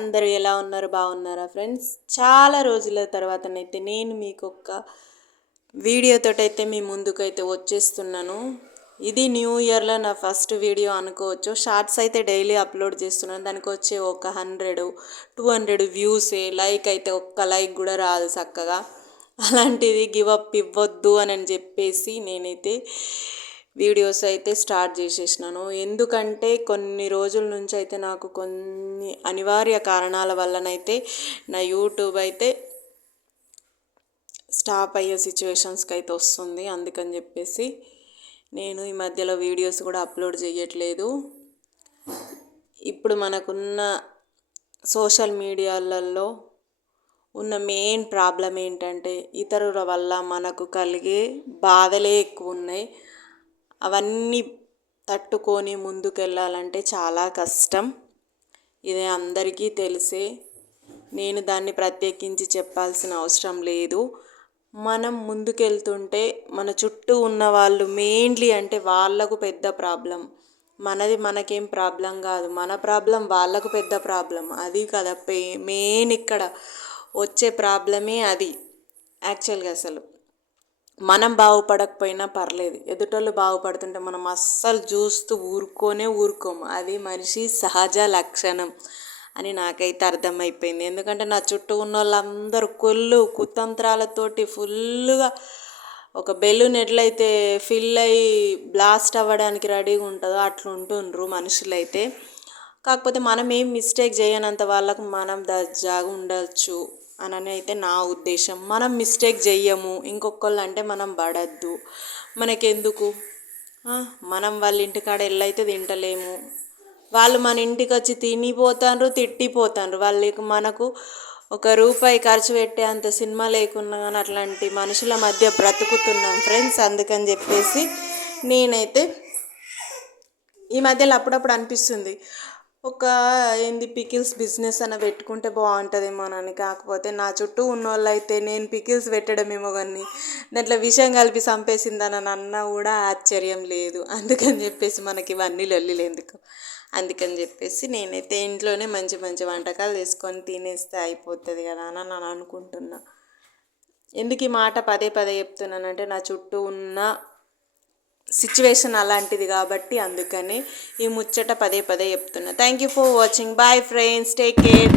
అందరూ ఎలా ఉన్నారు? బాగున్నారా ఫ్రెండ్స్? చాలా రోజుల తర్వాతనైతే నేను మీకు ఒక వీడియోతోటైతే మీ ముందుకైతే వచ్చేస్తున్నాను. ఇది న్యూ ఇయర్లో నా ఫస్ట్ వీడియో అనుకోవచ్చు. షార్ట్స్ అయితే డైలీ అప్లోడ్ చేస్తున్నాను. దానికి వచ్చే ఒక హండ్రెడ్ టూ హండ్రెడ్ వ్యూసే లైక్ అయితే ఒక్క లైక్ కూడా రాదు చక్కగా. అలాంటిది గివ్ అప్ ఇవ్వద్దు అని చెప్పేసి నేనైతే వీడియోస్ అయితే స్టార్ట్ చేసేసినాను. ఎందుకంటే కొన్ని రోజుల నుంచి అయితే నాకు కొన్ని అనివార్య కారణాల వల్లనైతే నా యూట్యూబ్ అయితే స్టాప్ అయ్యే సిచ్యువేషన్స్కి అయితే వస్తుంది. అందుకని చెప్పేసి నేను ఈ మధ్యలో వీడియోస్ కూడా అప్లోడ్ చేయట్లేదు ఇప్పుడు మనకున్న సోషల్ మీడియాలలో ఉన్న మెయిన్ ప్రాబ్లం ఏంటంటే ఇతరుల వల్ల మనకు కలిగే బాధలే ఎక్కువ ఉన్నాయి. అవన్నీ తట్టుకొని ముందుకెళ్ళాలంటే చాలా కష్టం. ఇది అందరికీ తెలిసే. నేను దాన్ని ప్రత్యేకించి చెప్పాల్సిన అవసరం లేదు. మనం ముందుకెళ్తుంటే మన చుట్టూ ఉన్న వాళ్ళు మెయిన్లీ అంటే వాళ్ళకు పెద్ద ప్రాబ్లం. మనది మనకేం ప్రాబ్లం కాదు. మన ప్రాబ్లం వాళ్ళకు పెద్ద ప్రాబ్లం. అది కదా మెయిన్ ఇక్కడ వచ్చే ప్రాబ్లమే అది. యాక్చువల్గా అసలు. మనం బాగుపడకపోయినా పర్లేదు. ఎదుటోళ్ళు బాగుపడుతుంటే మనం అస్సలు చూస్తూ ఊరుకోనే ఊరుకోము. అది మనిషి సహజ లక్షణం అని నాకైతే అర్థమైపోయింది. ఎందుకంటే నా చుట్టూ ఉన్న వాళ్ళందరూ కొల్లు కుతంత్రాలతోటి ఫుల్గా ఒక బెలూన్ ఎట్లయితే ఫిల్ అయ్యి బ్లాస్ట్ అవ్వడానికి రెడీగా ఉంటుందో అట్లా ఉంటుండ్రు మనుషులైతే. కాకపోతే మనం ఏం మిస్టేక్ చేయనంత వాళ్ళకు మనం దర్జాగా ఉండొచ్చు. అని అయితే నా ఉద్దేశం. మనం మిస్టేక్ చెయ్యము ఇంకొకళ్ళు అంటే మనం పడద్దు మనకెందుకు? మనం వాళ్ళ ఇంటికాడ ఎల్లయితే తింటలేము. వాళ్ళు మన ఇంటికి వచ్చి తినిపోతారు తిట్టిపోతారు వాళ్ళకి మనకు ఒక రూపాయి ఖర్చు పెట్టే అంత సినిమా లేకున్నా కానీ అట్లాంటి మనుషుల మధ్య బ్రతుకుతున్నాం ఫ్రెండ్స్ అందుకని చెప్పేసి నేనైతే ఈ మధ్యలో అప్పుడప్పుడు అనిపిస్తుంది. ఒక ఏంది పికిల్స్ బిజినెస్ అన్న పెట్టుకుంటే బాగుంటుందేమోనని కాకపోతే నా చుట్టూ ఉన్న వాళ్ళు అయితే నేను పికిల్స్ పెట్టడమేమో కానీ దాంట్లో విషయం కలిపి చంపేసిందని అన్నా కూడా ఆశ్చర్యం లేదు. అందుకని చెప్పేసి మనకి ఇవన్నీ లొల్లిలు ఎందుకు? అందుకని చెప్పేసి నేనైతే ఇంట్లోనే మంచి మంచి వంటకాలు తీసుకొని తినేస్తే అయిపోతుంది కదా అని నేను అనుకుంటున్నా. ఎందుకు ఈ మాట పదే పదే చెప్తున్నానంటే నా చుట్టూ ఉన్న సిచ్యువేషన్ అలాంటిది కాబట్టి అందుకని ఈ ముచ్చట పదే పదే చెప్తున్నా. Thank you for watching bye friends take care